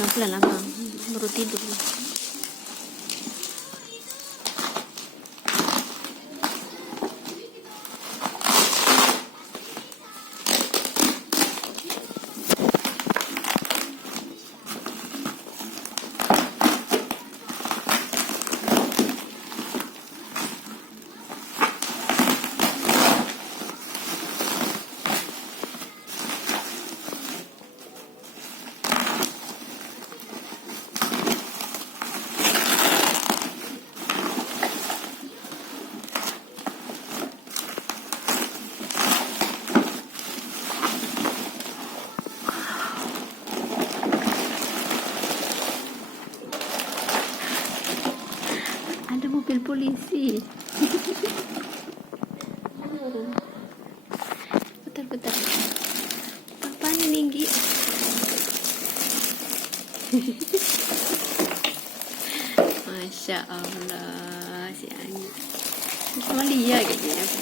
Pelan-pelan lah bang, baru tidur. Ada mobil polisi. Bentar. Apaan ini, Gi? Masya Allah, si Ani. Sama Lia kayaknya.